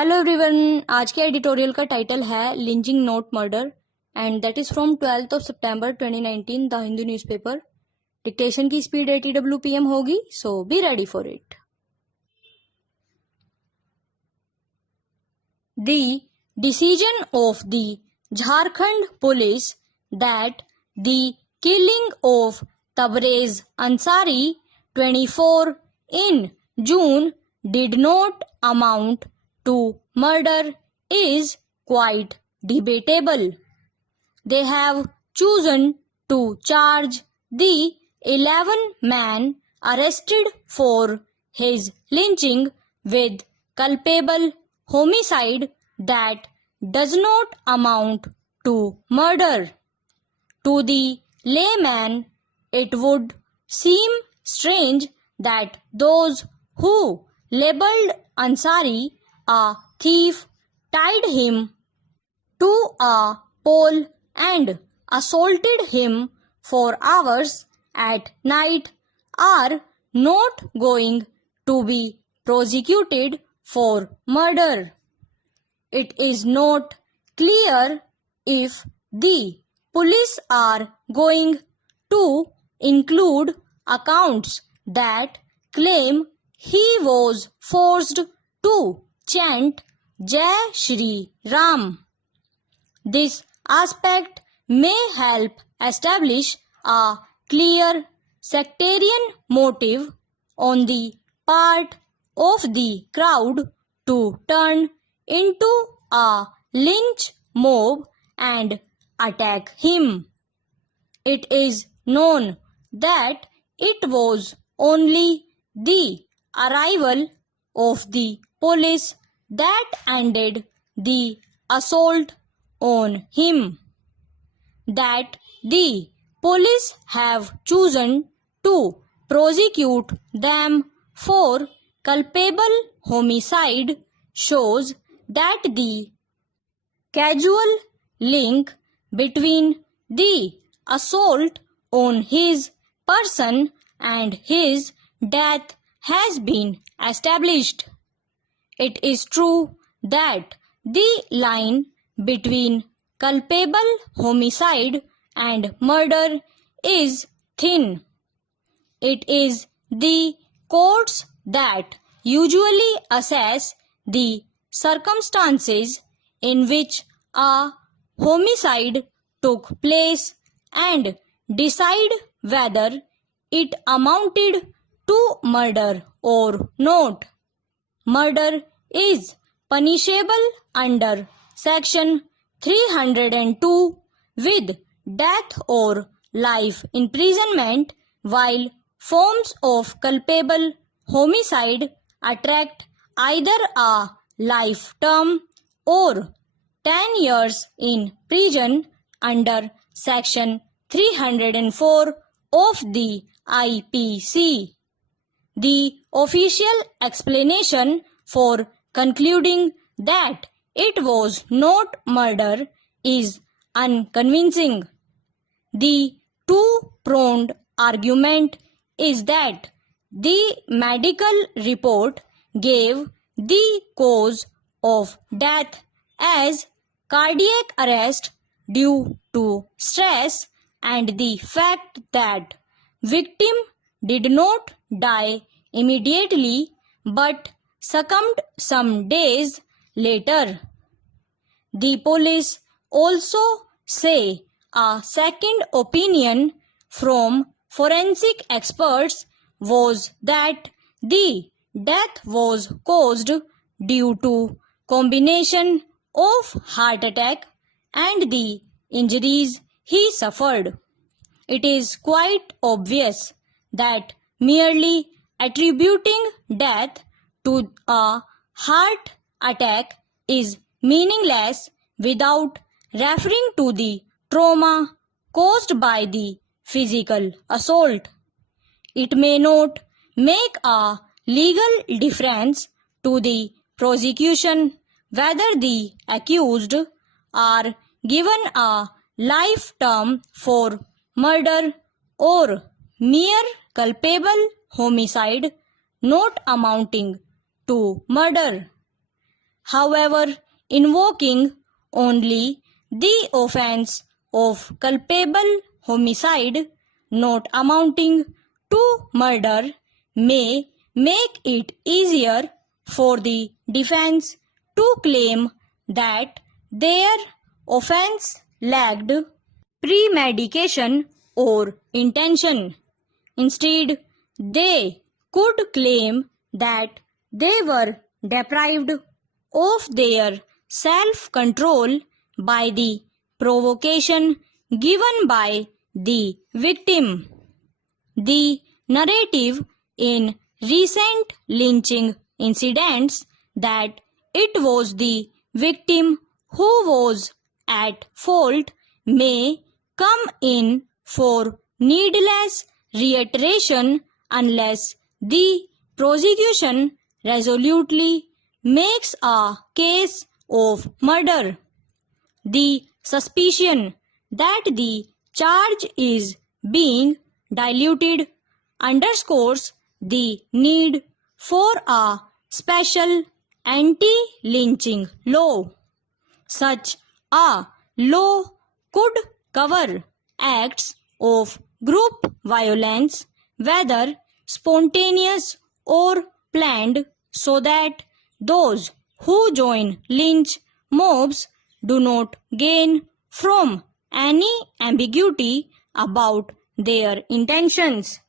Hello everyone, आज के editorial का टाइटल है lynching not murder and that is from 12th of September 2019 the Hindu newspaper. Dictation की speed 80 WPM होगी, so be ready for it. The decision of the Jharkhand police that the killing of Tabrez Ansari 24 in June did not amount to murder is quite debatable. They have chosen to charge the 11-man arrested for his lynching with culpable homicide that does not amount to murder. To the layman, it would seem strange that those who labeled Ansari a thief, tied him to a pole and assaulted him for hours at night are not going to be prosecuted for murder. It is not clear if the police are going to include accounts that claim he was forced to chant Jai Shri Ram. This aspect may help establish a clear sectarian motive on the part of the crowd to turn into a lynch mob and attack him. It is known that it was only the arrival of the police that ended the assault on him. That the police have chosen to prosecute them for culpable homicide shows that the causal link between the assault on his person and his death has been established. It is true that the line between culpable homicide and murder is thin. It is the courts that usually assess the circumstances in which a homicide took place and decide whether it amounted to murder or not. Murder is punishable under Section 302 with death or life imprisonment, while forms of culpable homicide attract either a life term or 10 years in prison under Section 304 of the IPC. The official explanation for concluding that it was not murder is unconvincing. The two-pronged argument is that the medical report gave the cause of death as cardiac arrest due to stress, and the fact that victim did not die immediately but succumbed some days later. The police also say a second opinion from forensic experts was that the death was caused due to combination of heart attack and the injuries he suffered. It is quite obvious that merely attributing death to a heart attack is meaningless without referring to the trauma caused by the physical assault. It may not make a legal difference to the prosecution whether the accused are given a life term for murder or mere culpable homicide not amounting to murder. however, invoking only the offense of culpable homicide not amounting to murder may make it easier for the defense to claim that their offense lacked premeditation or intention. Instead, they could claim that they were deprived of their self-control by the provocation given by the victim. The narrative in recent lynching incidents that it was the victim who was at fault may come in for needless reiteration unless the prosecution resolutely makes a case of murder. The suspicion that the charge is being diluted underscores the need for a special anti-lynching law. Such a law could cover acts of group violence, whether spontaneous or planned, so that those who join lynch mobs do not gain from any ambiguity about their intentions.